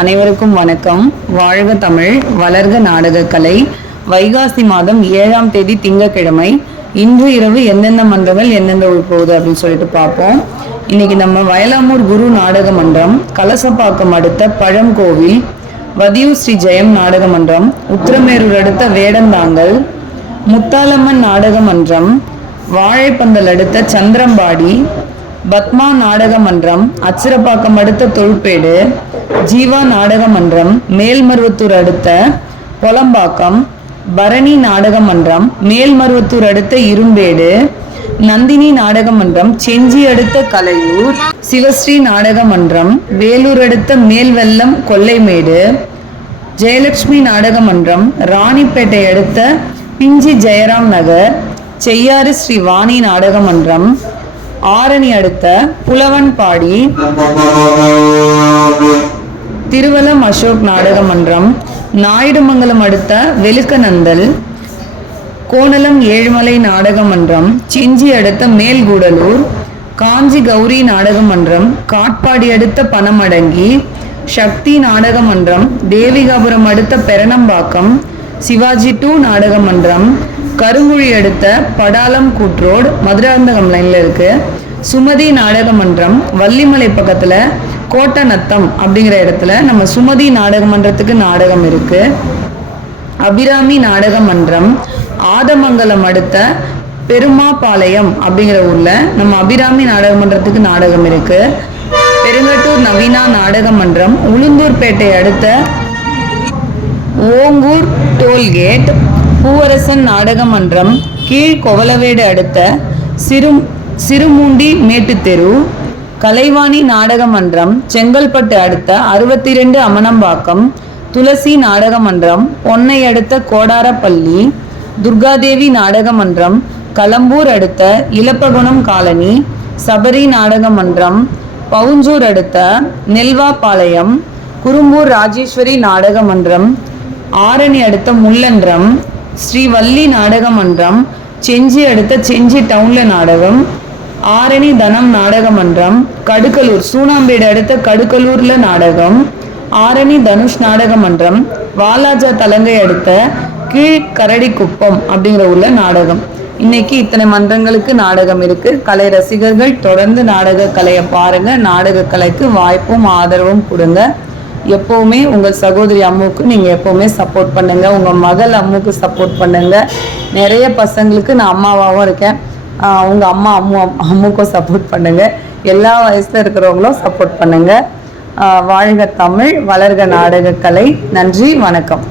அனைவருக்கும் வணக்கம். வாழ்க தமிழ், வளர்க நாடகக்கலை. வைகாசி மாதம் 7ஆம் தேதி திங்கட்கிழமை. இன்று இரவு எந்தெந்த மன்றங்கள் எந்தெந்த ஊர் போகுது அப்படின்னு சொல்லிட்டு பார்ப்போம். இன்னைக்கு நம்ம வயலாமூர் குரு நாடக மன்றம், கலசப்பாக்கம் அடுத்த பழங்கோவில், வதியூர் ஸ்ரீ ஜெயம் நாடக மன்றம், உத்திரமேரூர் அடுத்த வேடந்தாங்கல், முத்தாலம்மன் நாடக மன்றம், வாழைப்பந்தல் அடுத்த சந்திரம்பாடி, பத்மா நாடக மன்றம், அச்சிரப்பாக்கம் அடுத்த தொல்பேடு, ஜீவா நாடக மன்றம், மேல்மருவத்தூர் அடுத்த பொலம்பாக்கம், பரணி நாடக மன்றம், மேல்மருவத்தூர் அடுத்த இரும்பேடு, நந்தினி நாடக மன்றம், செஞ்சி அடுத்த கலையூர், சிவஸ்ரீ நாடக மன்றம், வேலூர் அடுத்த மேல்வெல்லம் கொல்லைமேடு, ஜெயலட்சுமி நாடக மன்றம், ராணிப்பேட்டை அடுத்த பிஞ்சி ஜெயராம் நகர், செய்யாறு ஸ்ரீ வாணி நாடக மன்றம், ஆரணி அடுத்த புலவன்பாடி, திருவலம் அசோக் நாடக மன்றம், நாயுடுமங்கலம் அடுத்த வெலுக்கநந்தல், கோணலம் ஏழுமலை நாடக மன்றம், செஞ்சி அடுத்த மேல்கூடலூர், காஞ்சி கௌரி நாடக மன்றம், காட்பாடி அடுத்த பனமடங்கி, சக்தி நாடக மன்றம், தேவிகாபுரம் அடுத்த பெரணம்பாக்கம், சிவாஜி 2 நாடக மன்றம், கருங்குழி அடுத்த படாலம் கூட்ரோடு மதுராந்தகம் லைன்ல இருக்கு, சுமதி நாடக மன்றம், வள்ளிமலை பக்கத்துல கோட்டநத்தம் அப்படிங்கிற இடத்துல நம்ம சுமதி நாடக மன்றத்துக்கு நாடகம் இருக்கு, அபிராமி நாடக மன்றம், ஆதமங்கலம் அடுத்த பெருமாபாளையம் அப்படிங்கிற ஊர்ல நம்ம அபிராமி நாடக மன்றத்துக்கு நாடகம் இருக்கு, பெருங்கட்டூர் நவீனா நாடக மன்றம், உளுந்தூர்பேட்டை அடுத்த ஓங்கூர் டோல்கேட், பூவரசன் நாடக மன்றம், கீழ் கொவலவேடு அடுத்த சிறுமூண்டி மேட்டுத்தெரு, கலைவாணி நாடக மன்றம், செங்கல்பட்டு அடுத்த 62 அமனம்பாக்கம், துளசி நாடக மன்றம், பொன்னை அடுத்த கோடாரப்பள்ளி, துர்காதேவி நாடக மன்றம், களம்பூர் அடுத்த இலப்பகுணம் காலனி, சபரி நாடக மன்றம், பவுஞ்சூர் அடுத்த நெல்வாபாளையம், குறும்பூர் ராஜேஸ்வரி நாடக மன்றம், ஆரணி அடுத்த முள்ளன்றம், ஸ்ரீவல்லி நாடக மன்றம், செஞ்சி அடுத்த செஞ்சி டவுன்ல நாடகம், ஆரணி தனம் நாடக மன்றம், கடுக்கலூர் சூனாம்பேடு அடுத்த கடுக்கலூர்ல நாடகம், ஆரணி தனுஷ் நாடக மன்றம், வாலாஜா தலங்கை அடுத்த கீழ்கரடிக்குப்பம் அப்படிங்கிற ஊர்ல நாடகம். இன்னைக்கு இத்தனை மன்றங்களுக்கு நாடகம் இருக்கு. கலை ரசிகர்கள் தொடர்ந்து நாடக கலையை பாருங்க. நாடக கலைக்கு வாய்ப்பும் ஆதரவும் கொடுங்க. எப்பவுமே உங்கள் சகோதரி அம்முக்கு நீங்க எப்பவுமே சப்போர்ட் பண்ணுங்க. உங்க மகள் அம்முக்கு சப்போர்ட் பண்ணுங்க. நிறைய பசங்களுக்கு நான் அம்மாவாகவும் இருக்கேன். உங்க அம்முக்கும் சப்போர்ட் பண்ணுங்க. எல்லா வயசுல இருக்கிறவங்களும் சப்போர்ட் பண்ணுங்க. வாழ்க தமிழ், வளர்க நாடக கலை. நன்றி, வணக்கம்.